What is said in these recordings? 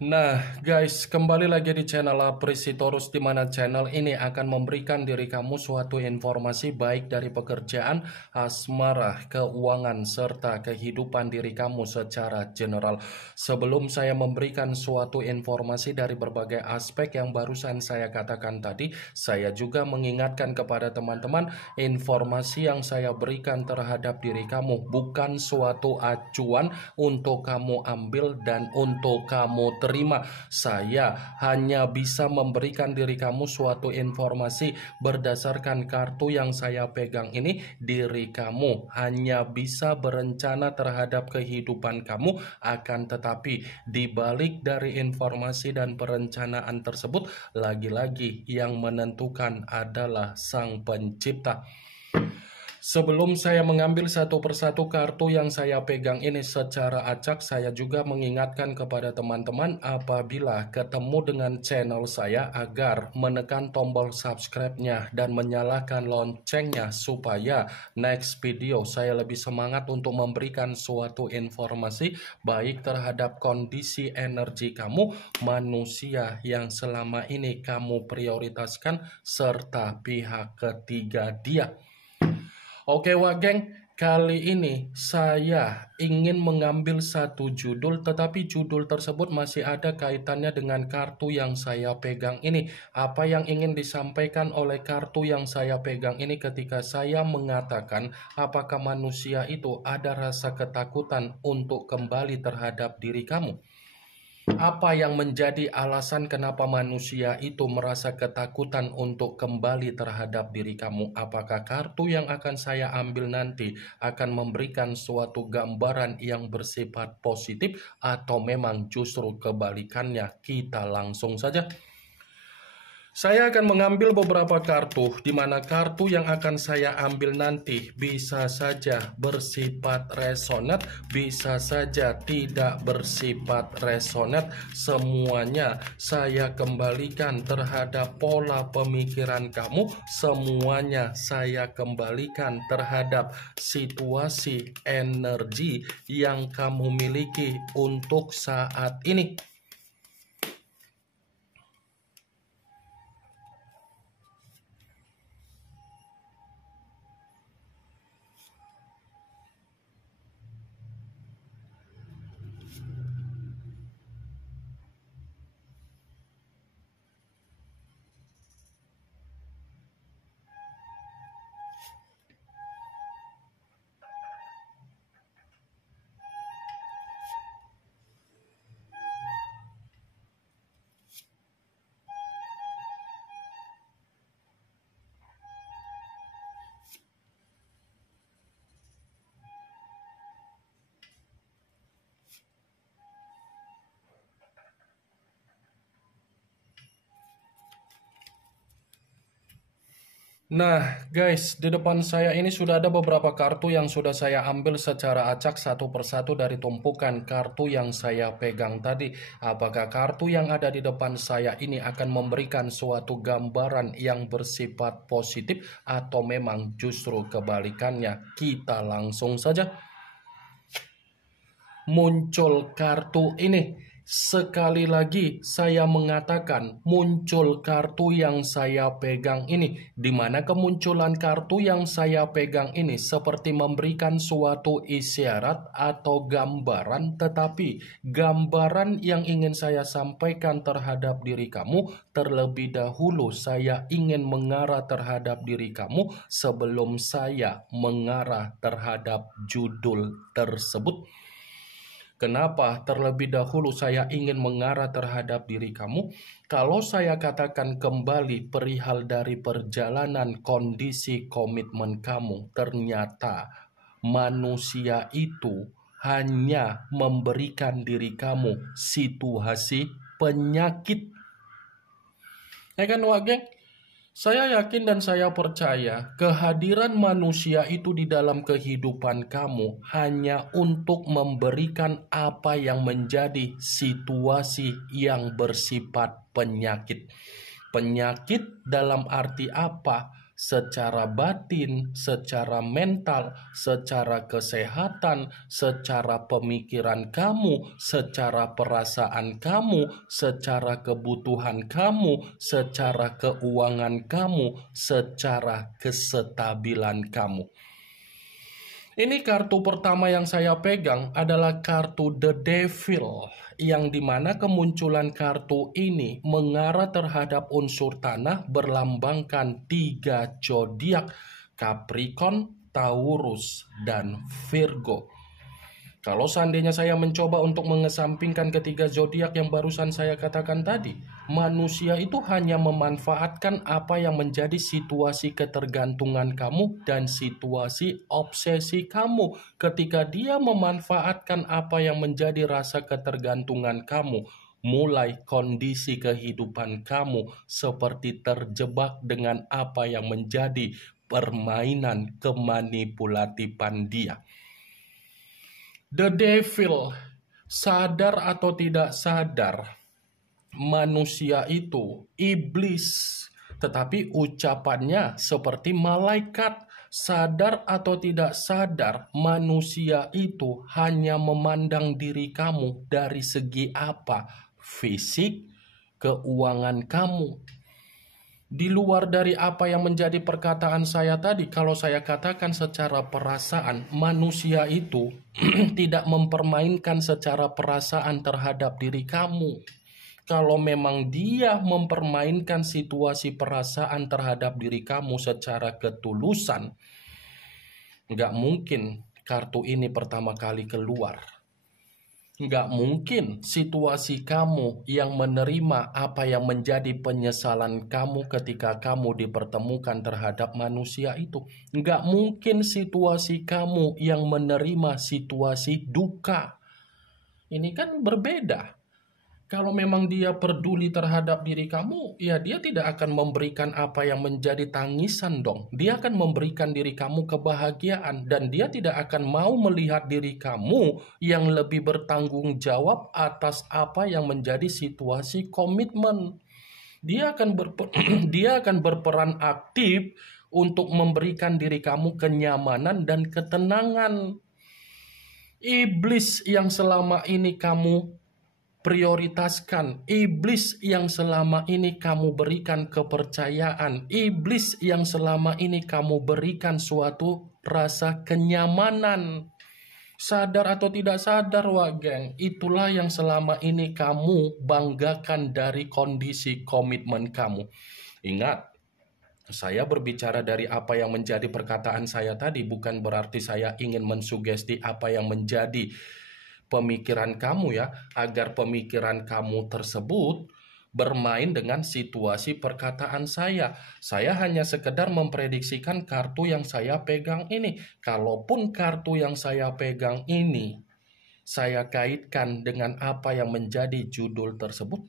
Nah guys, kembali lagi di channel Apresitorus, di mana channel ini akan memberikan diri kamu suatu informasi baik dari pekerjaan, asmara, keuangan, serta kehidupan diri kamu secara general. Sebelum saya memberikan suatu informasi dari berbagai aspek yang barusan saya katakan tadi, saya juga mengingatkan kepada teman-teman, informasi yang saya berikan terhadap diri kamu bukan suatu acuan untuk kamu ambil dan untuk kamu terima. Saya hanya bisa memberikan diri kamu suatu informasi berdasarkan kartu yang saya pegang ini. Diri kamu hanya bisa berencana terhadap kehidupan kamu, akan tetapi dibalik dari informasi dan perencanaan tersebut, lagi-lagi yang menentukan adalah Sang Pencipta. Sebelum saya mengambil satu persatu kartu yang saya pegang ini secara acak, saya juga mengingatkan kepada teman-teman apabila ketemu dengan channel saya agar menekan tombol subscribe-nya dan menyalakan loncengnya supaya next video saya lebih semangat untuk memberikan suatu informasi baik terhadap kondisi energi kamu, manusia yang selama ini kamu prioritaskan, serta pihak ketiga dia. Oke wak geng, kali ini saya ingin mengambil satu judul, tetapi judul tersebut masih ada kaitannya dengan kartu yang saya pegang ini. Apa yang ingin disampaikan oleh kartu yang saya pegang ini ketika saya mengatakan apakah manusia itu ada rasa ketakutan untuk kembali terhadap diri kamu? Apa yang menjadi alasan kenapa manusia itu merasa ketakutan untuk kembali terhadap diri kamu? Apakah kartu yang akan saya ambil nanti akan memberikan suatu gambaran yang bersifat positif atau memang justru kebalikannya? Kita langsung saja. Saya akan mengambil beberapa kartu, di mana kartu yang akan saya ambil nanti bisa saja bersifat resonat, bisa saja tidak bersifat resonat. Semuanya saya kembalikan terhadap pola pemikiran kamu, semuanya saya kembalikan terhadap situasi energi yang kamu miliki untuk saat ini. Nah guys, di depan saya ini sudah ada beberapa kartu yang sudah saya ambil secara acak satu persatu dari tumpukan kartu yang saya pegang tadi. Apakah kartu yang ada di depan saya ini akan memberikan suatu gambaran yang bersifat positif atau memang justru kebalikannya? Kita langsung saja. Muncul kartu ini. Sekali lagi saya mengatakan muncul kartu yang saya pegang ini, di mana kemunculan kartu yang saya pegang ini seperti memberikan suatu isyarat atau gambaran, tetapi gambaran yang ingin saya sampaikan terhadap diri kamu, terlebih dahulu saya ingin mengarah terhadap diri kamu sebelum saya mengarah terhadap judul tersebut. Kenapa terlebih dahulu saya ingin mengarah terhadap diri kamu? Kalau saya katakan kembali perihal dari perjalanan kondisi komitmen kamu, ternyata manusia itu hanya memberikan diri kamu situasi penyakit. Ya kan Wak Geng? Saya yakin dan saya percaya kehadiran manusia itu di dalam kehidupan kamu hanya untuk memberikan apa yang menjadi situasi yang bersifat penyakit. Penyakit dalam arti apa? secara batin, secara mental, secara kesehatan, secara pemikiran kamu, secara perasaan kamu, secara kebutuhan kamu, secara keuangan kamu, secara kestabilan kamu. Ini kartu pertama yang saya pegang adalah kartu The Devil, yang dimana kemunculan kartu ini mengarah terhadap unsur tanah berlambangkan 3 zodiak, Capricorn, Taurus, dan Virgo. Kalau seandainya saya mencoba untuk mengesampingkan ketiga zodiak yang barusan saya katakan tadi, manusia itu hanya memanfaatkan apa yang menjadi situasi ketergantungan kamu dan situasi obsesi kamu. Ketika dia memanfaatkan apa yang menjadi rasa ketergantungan kamu, mulai kondisi kehidupan kamu seperti terjebak dengan apa yang menjadi permainan kemanipulatifan dia. The Devil, sadar atau tidak sadar, manusia itu iblis, tetapi ucapannya seperti malaikat. Sadar atau tidak sadar, manusia itu hanya memandang diri kamu dari segi apa? Fisik, keuangan kamu. Di luar dari apa yang menjadi perkataan saya tadi, kalau saya katakan secara perasaan, manusia itu tidak mempermainkan secara perasaan terhadap diri kamu. Kalau memang dia mempermainkan situasi perasaan terhadap diri kamu secara ketulusan, nggak mungkin kartu ini pertama kali keluar. Nggak mungkin situasi kamu yang menerima apa yang menjadi penyesalan kamu ketika kamu dipertemukan terhadap manusia itu. Nggak mungkin situasi kamu yang menerima situasi duka. Ini kan berbeda. Kalau memang dia peduli terhadap diri kamu, ya dia tidak akan memberikan apa yang menjadi tangisan dong. Dia akan memberikan diri kamu kebahagiaan, dan dia tidak akan mau melihat diri kamu yang lebih bertanggung jawab atas apa yang menjadi situasi komitmen. Dia akan dia akan berperan aktif untuk memberikan diri kamu kenyamanan dan ketenangan. Iblis yang selama ini kamu prioritaskan, iblis yang selama ini kamu berikan kepercayaan, iblis yang selama ini kamu berikan suatu rasa kenyamanan. Sadar atau tidak sadar, wak geng, itulah yang selama ini kamu banggakan dari kondisi komitmen kamu. Ingat, saya berbicara dari apa yang menjadi perkataan saya tadi, bukan berarti saya ingin mensugesti apa yang menjadi pemikiran kamu ya, agar pemikiran kamu tersebut bermain dengan situasi perkataan saya. Saya hanya sekedar memprediksikan kartu yang saya pegang ini. Kalaupun kartu yang saya pegang ini saya kaitkan dengan apa yang menjadi judul tersebut,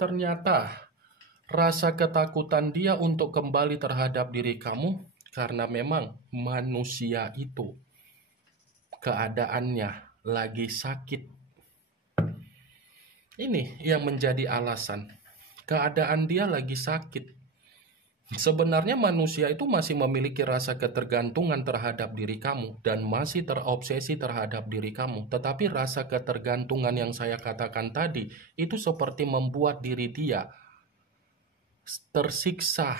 ternyata rasa ketakutan dia untuk kembali terhadap diri kamu karena memang manusia itu keadaannya lagi sakit. Ini yang menjadi alasan. Keadaan dia lagi sakit. Sebenarnya manusia itu masih memiliki rasa ketergantungan terhadap diri kamu dan masih terobsesi terhadap diri kamu. Tetapi rasa ketergantungan yang saya katakan tadi itu seperti membuat diri dia tersiksa.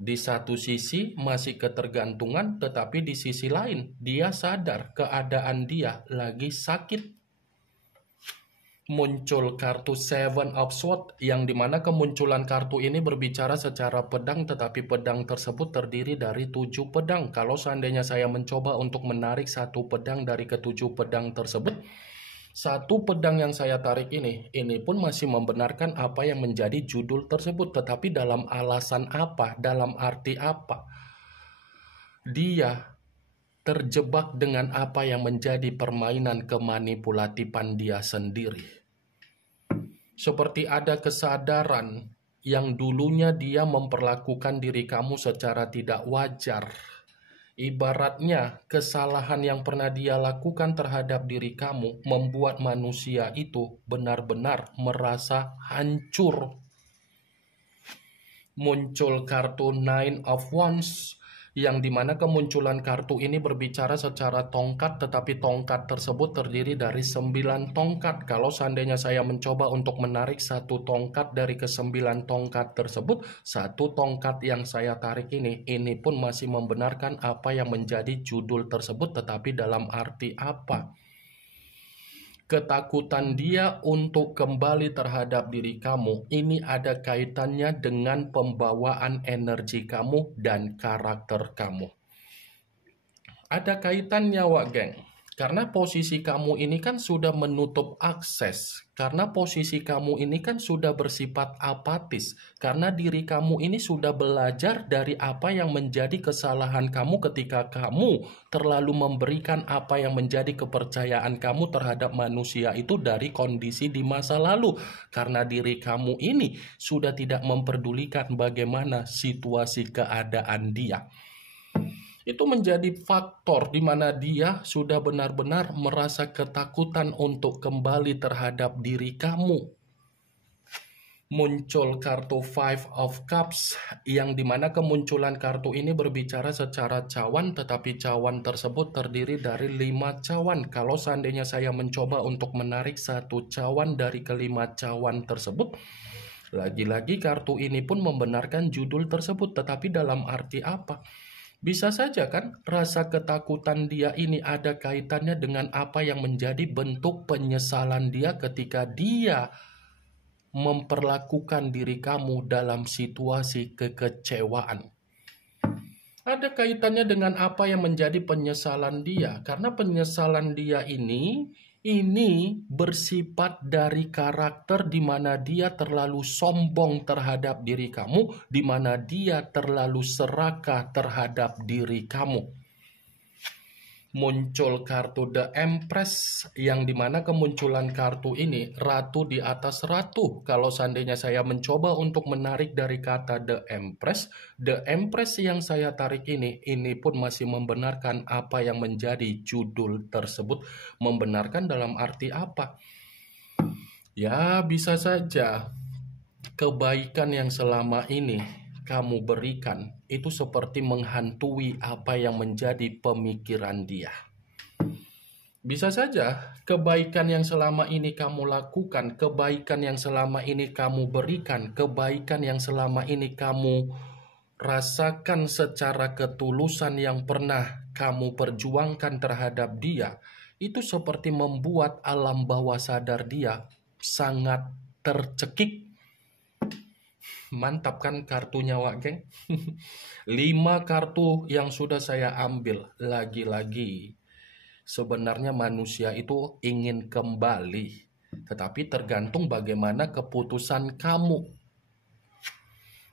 Di satu sisi masih ketergantungan, tetapi di sisi lain dia sadar keadaan dia lagi sakit. Muncul kartu Seven of Swords, yang dimana kemunculan kartu ini berbicara secara pedang, tetapi pedang tersebut terdiri dari 7 pedang. Kalau seandainya saya mencoba untuk menarik satu pedang dari ketujuh pedang tersebut, satu pedang yang saya tarik ini pun masih membenarkan apa yang menjadi judul tersebut. Tetapi dalam alasan apa? Dalam arti apa? Dia terjebak dengan apa yang menjadi permainan kemanipulatifan dia sendiri. Seperti ada kesadaran yang dulunya dia memperlakukan diri kamu secara tidak wajar. Ibaratnya kesalahan yang pernah dia lakukan terhadap diri kamu membuat manusia itu benar-benar merasa hancur. muncul kartu Nine of Wands, yang dimana kemunculan kartu ini berbicara secara tongkat, tetapi tongkat tersebut terdiri dari 9 tongkat. Kalau seandainya saya mencoba untuk menarik satu tongkat dari ke-9 tongkat tersebut, satu tongkat yang saya tarik ini pun masih membenarkan apa yang menjadi judul tersebut, tetapi dalam arti apa? Ketakutan dia untuk kembali terhadap diri kamu ini ada kaitannya dengan pembawaan energi kamu dan karakter kamu. Ada kaitannya, Wak Geng. Karena posisi kamu ini kan sudah menutup akses. Karena posisi kamu ini kan sudah bersifat apatis. Karena diri kamu ini sudah belajar dari apa yang menjadi kesalahan kamu ketika kamu terlalu memberikan apa yang menjadi kepercayaan kamu terhadap manusia itu dari kondisi di masa lalu. Karena diri kamu ini sudah tidak memperdulikan bagaimana situasi keadaan dia. Itu menjadi faktor di mana dia sudah benar-benar merasa ketakutan untuk kembali terhadap diri kamu. Muncul kartu Five of Cups, yang dimana kemunculan kartu ini berbicara secara cawan, tetapi cawan tersebut terdiri dari 5 cawan. Kalau seandainya saya mencoba untuk menarik satu cawan dari kelima cawan tersebut, lagi-lagi kartu ini pun membenarkan judul tersebut, tetapi dalam arti apa? Bisa saja kan rasa ketakutan dia ini ada kaitannya dengan apa yang menjadi bentuk penyesalan dia ketika dia memperlakukan diri kamu dalam situasi kekecewaan. Ada kaitannya dengan apa yang menjadi penyesalan dia, karena penyesalan dia ini bersifat dari karakter di mana dia terlalu sombong terhadap diri kamu, di mana dia terlalu serakah terhadap diri kamu. Muncul kartu The Empress, yang dimana kemunculan kartu ini ratu di atas ratu. Kalau seandainya saya mencoba untuk menarik dari kata The Empress yang saya tarik ini pun masih membenarkan apa yang menjadi judul tersebut. Membenarkan dalam arti apa? Ya, bisa saja kebaikan yang selama ini kamu berikan itu seperti menghantui apa yang menjadi pemikiran dia. Bisa saja kebaikan yang selama ini kamu lakukan, kebaikan yang selama ini kamu berikan, kebaikan yang selama ini kamu rasakan secara ketulusan yang pernah kamu perjuangkan terhadap dia, itu seperti membuat alam bawah sadar dia sangat tercekik. Mantap kan kartunya, Wak Geng? 5 kartu yang sudah saya ambil. Lagi-lagi, sebenarnya manusia itu ingin kembali. Tetapi tergantung bagaimana keputusan kamu.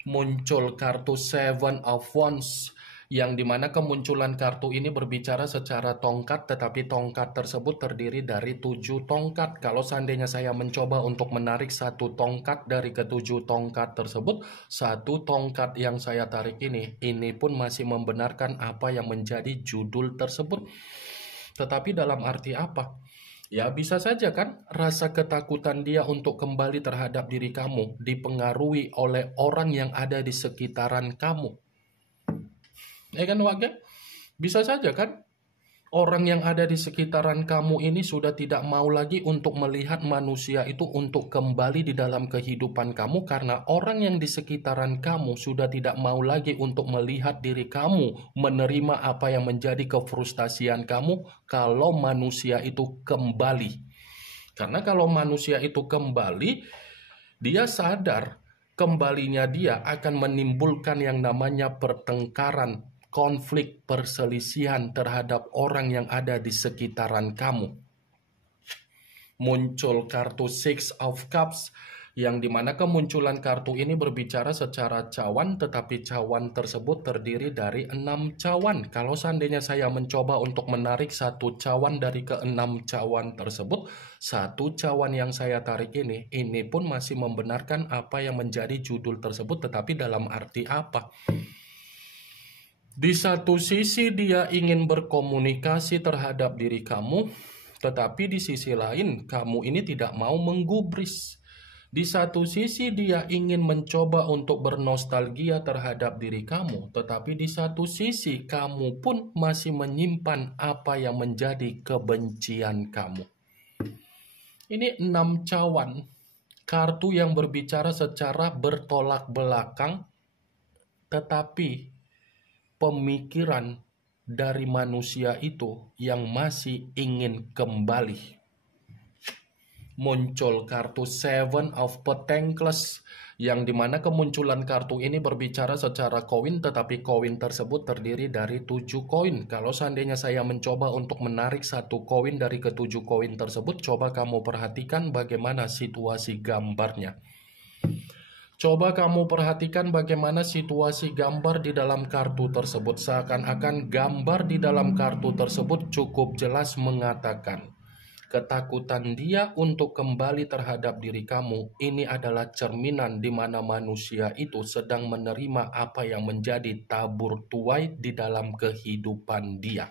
Muncul kartu Seven of Wands, yang dimana kemunculan kartu ini berbicara secara tongkat, tetapi tongkat tersebut terdiri dari 7 tongkat. Kalau seandainya saya mencoba untuk menarik satu tongkat dari ke-7 tongkat tersebut, satu tongkat yang saya tarik ini pun masih membenarkan apa yang menjadi judul tersebut. Tetapi dalam arti apa? Ya, bisa saja kan rasa ketakutan dia untuk kembali terhadap diri kamu dipengaruhi oleh orang yang ada di sekitaran kamu. Ya kan, Wak Geng? Bisa saja kan orang yang ada di sekitaran kamu ini sudah tidak mau lagi untuk melihat manusia itu untuk kembali di dalam kehidupan kamu, karena orang yang di sekitaran kamu sudah tidak mau lagi untuk melihat diri kamu menerima apa yang menjadi kefrustasian kamu kalau manusia itu kembali. Karena kalau manusia itu kembali, dia sadar kembalinya dia akan menimbulkan yang namanya pertengkaran, konflik, perselisihan terhadap orang yang ada di sekitaran kamu. Muncul kartu Six of Cups, yang dimana kemunculan kartu ini berbicara secara cawan, tetapi cawan tersebut terdiri dari 6 cawan. Kalau seandainya saya mencoba untuk menarik satu cawan dari ke-6 cawan tersebut, satu cawan yang saya tarik ini pun masih membenarkan apa yang menjadi judul tersebut, tetapi dalam arti apa? Di satu sisi dia ingin berkomunikasi terhadap diri kamu, tetapi di sisi lain kamu ini tidak mau menggubris. Di satu sisi dia ingin mencoba untuk bernostalgia terhadap diri kamu, tetapi di satu sisi kamu pun masih menyimpan apa yang menjadi kebencian kamu. Ini 6 cawan, kartu yang berbicara secara bertolak belakang, tetapi pemikiran dari manusia itu yang masih ingin kembali. Muncul kartu Seven of Pentacles, yang dimana kemunculan kartu ini berbicara secara koin, tetapi koin tersebut terdiri dari 7 koin. Kalau seandainya saya mencoba untuk menarik satu koin dari ketujuh koin tersebut, coba kamu perhatikan bagaimana situasi gambarnya. Coba kamu perhatikan bagaimana situasi gambar di dalam kartu tersebut. Seakan-akan gambar di dalam kartu tersebut cukup jelas mengatakan ketakutan dia untuk kembali terhadap diri kamu ini adalah cerminan di mana manusia itu sedang menerima apa yang menjadi tabur tuai di dalam kehidupan dia.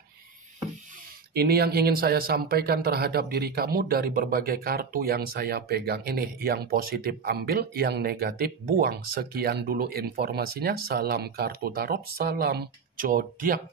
Ini yang ingin saya sampaikan terhadap diri kamu dari berbagai kartu yang saya pegang ini. Yang positif ambil, yang negatif buang. Sekian dulu informasinya. Salam kartu tarot, salam zodiak.